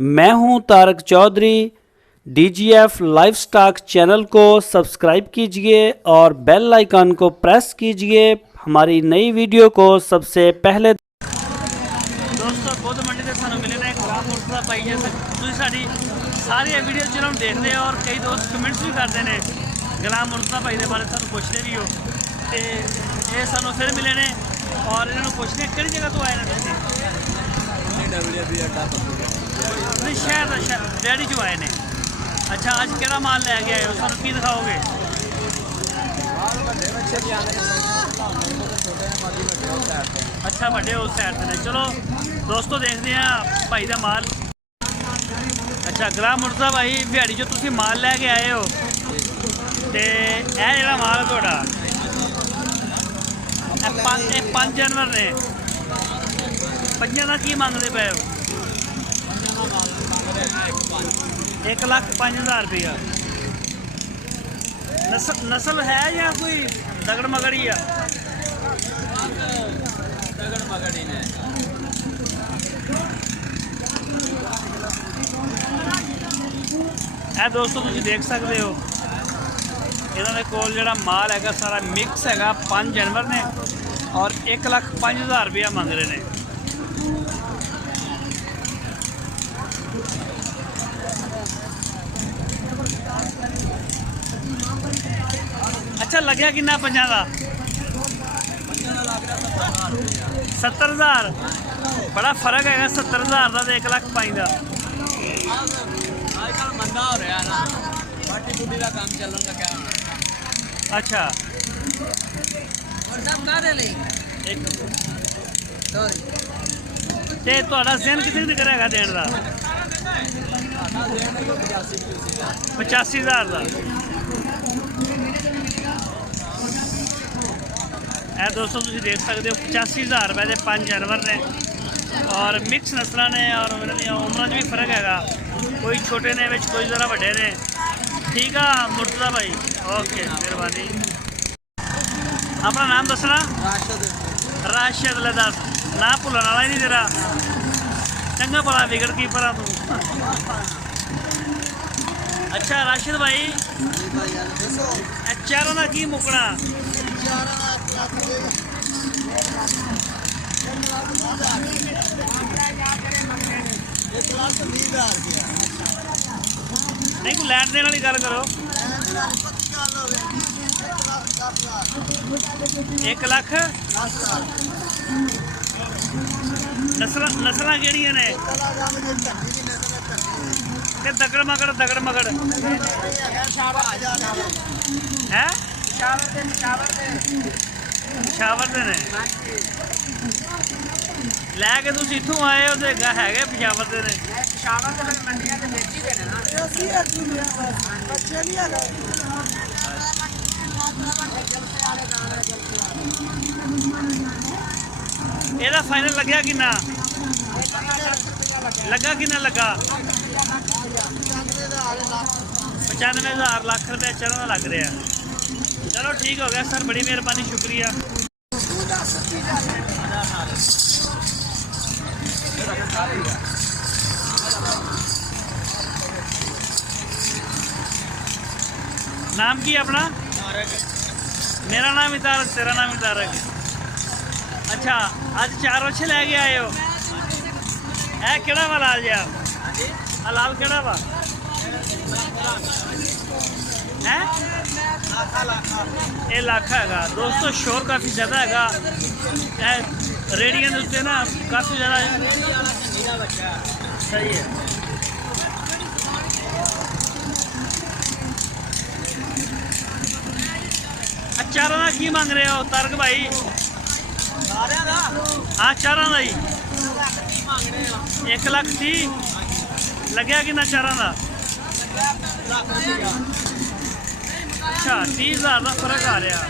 मैं हूं Tarak Chaudhary. DGF livestock channel को सब्सक्राइब कीजिए और बेल आइकन को प्रेस कीजिए हमारी नई वीडियो को सबसे पहले। दोस्तों बुद्ध मंडी से सानू मिले ने गुलाम मुर्तज़ा भाई जैसे तुसीं साडी सारी वीडियो चलो देखते हो और कई दोस्त कमेंट्स भी करते हैं गुलाम मुर्तज़ा भाई के बारे सानू पुछते भी हो तो ये सानू फिर मिले ने और इन्होंने पुछने किहड़ी जगह तो आए ने तुसीं शहर डैडी चो आए ने। अच्छा अज किहड़ा माल लैके आए हो सानू की दिखाओगे? अच्छा बड़े उस साइड से ने। चलो दोस्तों देखते हैं भाई का माल। अच्छा गुलाम मुर्तज़ा भाई दिहाड़ी जो तुसीं माल लैके आए हो तो यह जिहड़ा माल तुहाडा पांच जानवर ने पंजां दा की मंगदे पे हो? 1,05,000 रुपया। नस्ल है या कोई दगड़ मगड़ी है? ਇਹ ਦੋਸਤੋ ਤੁਸੀਂ ਦੇਖ ਸਕਦੇ ਹੋ ਇਹਨਾਂ ਦੇ ਕੋਲ ਜਿਹੜਾ ਮਾਲ ਹੈਗਾ ਸਾਰਾ ਮਿਕਸ ਹੈਗਾ। 5 ਜਾਨਵਰ ਨੇ और 1,05,000 रुपया मंग रहे हैं। अच्छा लग्या किन्ना पंजा का? 70,000। बड़ा फर्क है 70,000 का तो 1,05,000 का। अच्छा ते तुहाडा ज़हन कितने तक रहेगा देने का? 85,000 का। ਇਹ दोस्तों तुसीं देख सकते हो 85,000 रुपए के 5 जानवर ने और मिक्स नस्ल ने और उम्र भी फर्क है। कोई छोटे ने कोई ज़रा वड्डे ने। ठीक है मुर्तज़ा भाई ओके मेहरबानी। अपना नाम दसना? राशिद ले दस ना भुलन वाला ही नहीं तेरा। चंगा भला विगड़ की भला तू। अच्छा राशिद भाई चारों का की मुकना? नहीं कोई लैंड देने वाली गल करो। 1,00,000 नस्ल केड़ियां ने? दगड़ मगड़ है पिशावर दे ने लैके तुम इतों आए हो तो है पिशावर दे ने। ਇਹਦਾ फाइनल लग्या कि ना लगा कि ना लगा? 95,000 लाख रुपया चरण लग रहा। चलो ठीक हो गया सर बड़ी मेहरबानी शुक्रिया। नाम की अपना? मेरा नाम ही तारक तेरा नाम ही तारक। अच्छा आज 4 अच्छे लैके आए हो? है केड़ा वा लाल जी? लाल केड़ा वा है? ये लाखा है दोस्तों। शोर काफ़ी ज़्यादा है रेडियन उत्ते ना काफ़ी ज़्यादा सही है। चारों का की मांग रहे हो तारक भाई? हाँ चारों का ही 1,30,000 लग्या कि ना चारों का? अच्छा 30,000 का फर्क आ रहा।